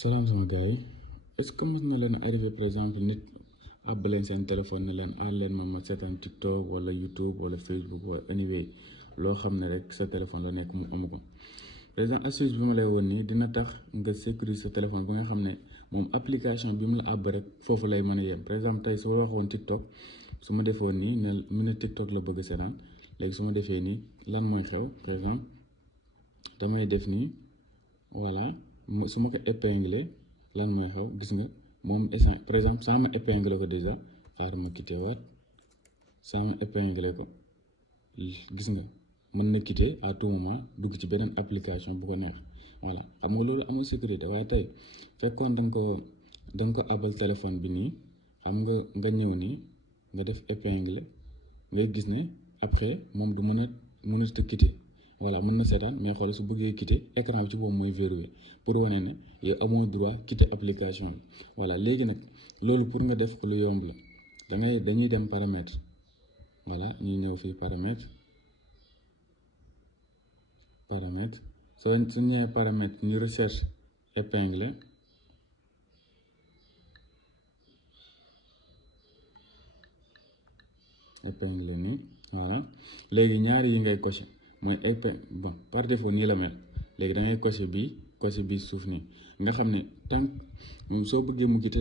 salaam sama gars yi est-ce que mos na leen arrivé par exemple nit àbb leen seen téléphone ne leen aal leen ma seetaan TikTok wala YouTube wala Facebook wala anyway loo xam ne rek sa téléphone la nekk mu amu ko par exemple astuce bi ma lay woon nii dina tax nga sécuriser sa téléphone ba nga xam ne moom application bi mu la àbb rek foofu lay mën a yem par exemple tey su ma waxoon TikTok su ma defoon nii ne mu ne TikTok la bëgg seetaan léegi su ma defee nii lan mooy xew par exemple damay def nii voilà su ma ko épinglé lan mooy xew gis nga moom essence par exemple saa ma épinglé ko déjà xaaral ma quitté waat saa ma épinglé ko gis nga mën na quitté à tout moment dugg ci beneen application bu ko neex voilà xam nga loolu amul sécurité waaye tey fekkoon da nga ko abal téléphone bi nii xam nga ñëw nii nga def épinglé ngay gis ne après moom du mën a te quitté voilà mën na seetaan mais xool su bëggee quitter écran bi ci boobu mooy verrouillé pour wane ne yow amoo droit quitter application bi voilà léegi nag loolu pour nga def ko lu yomb la dañuy dem paramètre voilà ñuy ñëw fii paramètre su ñëwee paramètre ñu recherche épinglé nii voilà léegi ñaari yi ngay coché mooy bon par défaut nii la mel léegi da ngay coché bii suuf nii nga xam ne tant moom soo bëggee mu quitté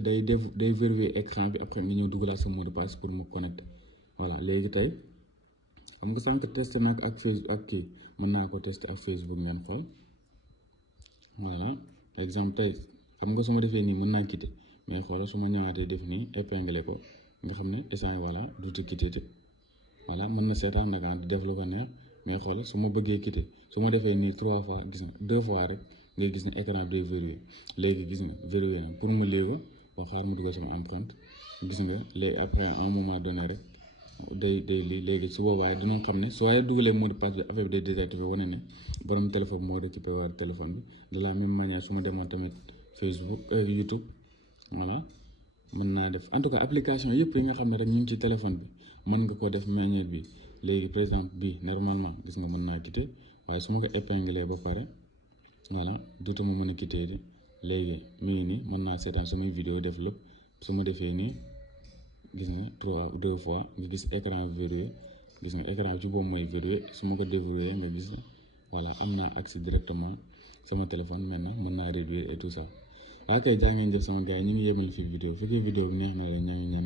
day verrouiller écran bi après nga ñëw dugalaat sa mot de passe pour mu connecté voilà léegi tey xam nga sànq testé nag ak Facebook ak kii mën naa ko testé ak Facebook ngeen xool voilà exemple tey xam nga su ma defee nii mën naa quitté mais xoolal su ma ñëwaatee def nii épinglé ko nga xam ne instant voilà duuti quitté te voilà mën na seetaan nag di def lu ko neex mais xoolal su ma bëggee quitté su ma defee nii 3 fois gis nga 2 fois rek ngay gis ne écran bi day verrouillé léegi gis nga verrouillé na pour mu léego bon xaar mu dugal sama empreinte gis nga léegi après à un moment donné rek day lii léegi su boobaa dina xam ne soo dugalee mot de passe bi affaire bi day désactivé wane ne borom téléphone moo récupéré war téléphone bi de la même manière su ma demoon tamit Facebook YouTube voilà mën naa def en tout cas application yëpp yi nga xam ne rek ñu ngi ci téléphone bi mën nga ko def manière bi léegi par exemple bii normalement gis nga mën naa quitté waaye su ma ko épinglé ba pare voilà dootuma mën a quitté di léegi mi ngi nii mën naa seetaan samay vidéo def lépp su ma defee nii gis nga 2 fois nga gis écran verrouillé gis nga écran ci boobu mooy verrouillé su ma ko déverrouillé nga gis voilà am naa accès directement sama téléphone maintenant mën naa réduire et tout ça waa kay jaa ngeen jëf sama gars yi ñu ngi yemal fi vidéo fekkee vidéo bi neex na leen ñaa ngi ñaan